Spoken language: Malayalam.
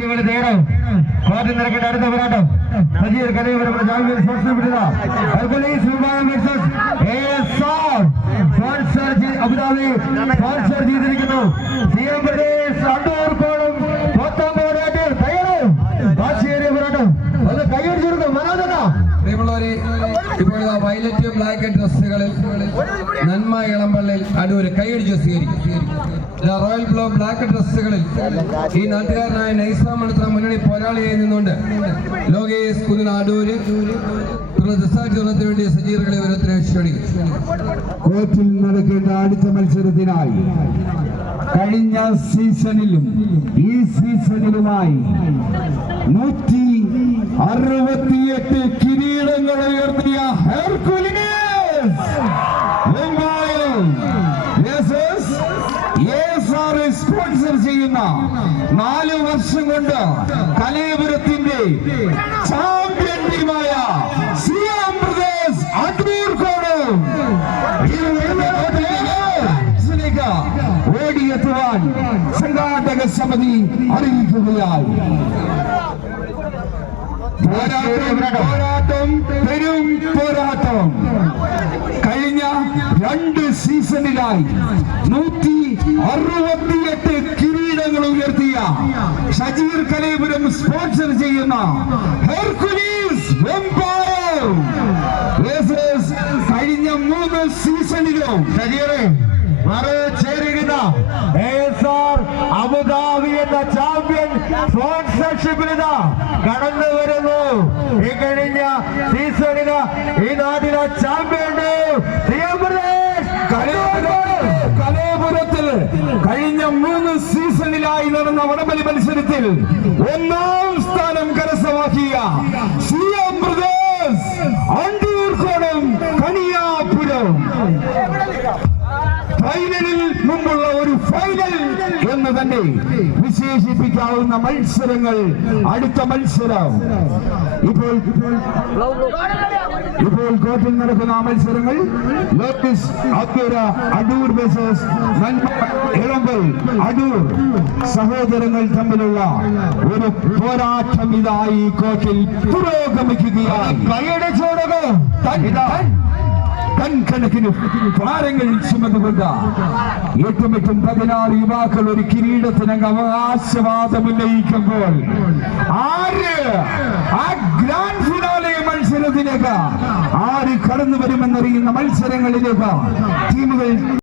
കോട്ടയം നിരക്കിന്റെ അടുത്ത പോരാട്ടം സജീർ കലയുപുരം അബുദാബി സ്പോൺസർ ചെയ്തിരിക്കുന്നു. സിഎം പ്രദേശ് അണ്ടൂർ കോളം മൊത്തം പോരാട്ടം തയ്യാറോ ബാശിയേറിയ പോരാട്ടം അത് കൈയടിച്ചു കൊടുക്കും. മനോജന പ്രിയമുള്ളവരെ, ഇപ്പോൾ വയലറ്റ് ബ്ലാക്ക് ഡ്രസ്സുകളിൽ നന്മ ഇളമ്പള്ളിൽ അടൂര് കൈയടിച്ച് സ്വീകരിക്കും. റോയൽ ബ്ലൂ ബ്ലാക്ക് ഡ്രസ്സുകളിൽ ഈ നാട്ടുകാരനായ നൈസാം എടുത്ത മുന്നണി പോരാളിയായി നിന്നുകൊണ്ട് ലോകേഷ് കുന്നിന് അടൂര് ദൃശ്യത്തിന് വേണ്ടി സജീറുകളെ ഓരോരുത്തരെ ക്ഷണിക്കും. കോച്ചിൽ നടക്കേണ്ട അടുത്ത മത്സരത്തിനായി കഴിഞ്ഞ സീസണിലും ഈ സീസണിലുമായി 168 കിരീടങ്ങൾ ഉയർത്തിയ ഹെർക്കുലിസ് സ്പോൺസർ ചെയ്യുന്ന 4 വർഷം കൊണ്ട് കലയപുരത്തിന്റെ ചാമ്പ്യൻ ടീമായ സിയാം പ്രദേശ് അടൂർ കോളം ഓടിയെത്തുവാൻ സംഘാടക സമിതി അറിയിക്കുകയായി. പോരാട്ടം പെരും പോരാട്ടം. കഴിഞ്ഞ 2 സീസണിലായി 168 കിരീടങ്ങൾ ഉയർത്തിയ ഷജീർ കലയപുരം സ്പോൺസർ ചെയ്യുന്ന ഹെർക്കുലീസ് കഴിഞ്ഞ 3 സീസണിലും സജീറെ മറുചേരുന്ന അബുദാബി എന്ന ചാമ്പ്യൻ സ്പോൺസർഷിപ്പിന് കടന്നു വരുന്നു. ഈ കഴിഞ്ഞ സീസണിന് ഈ നാട്ടിലെ ചാമ്പ്യൻ കലയപുരത്തിൽ കഴിഞ്ഞ 3 സീസണിലായി നടന്ന വടംവലി മത്സരത്തിൽ 1ാം സ്ഥാനം കരസ്ഥമാക്കിയ CM Pradesh undoer column Kaniyapuram. ഫൈനലിൽ മുമ്പുള്ള ഒരു ഫൈനൽ എന്ന് തന്നെ വിശേഷിപ്പിക്കാവുന്ന മത്സരങ്ങൾ. അടുത്ത മത്സരം ഇപ്പോൾ കോർട്ടിൽ നടക്കുന്ന മത്സരങ്ങൾ ലോകേഷ് അടൂർ വേഴ്സസ് ഇളമ്പൽ അടൂർ സഹോദരങ്ങൾ തമ്മിലുള്ള ഒരു പോരാട്ടം ഇതായി കോർട്ടിൽ പുരോഗമിക്കുകയാണ്. കണക്കിന് ഭാരങ്ങൾ ചുമന്നുകൊണ്ട് 8-16 യുവാക്കൾ ഒരു കിരീടത്തിനങ്ങ് അവകാശവാദം ഉന്നയിക്കുമ്പോൾ ആ ഗ്രാൻഡ് ഫിനാലെ മത്സരത്തിലേക്ക് ആര് കടന്നു വരുമെന്നറിയുന്ന മത്സരങ്ങളിലേക്ക് ടീമുകൾ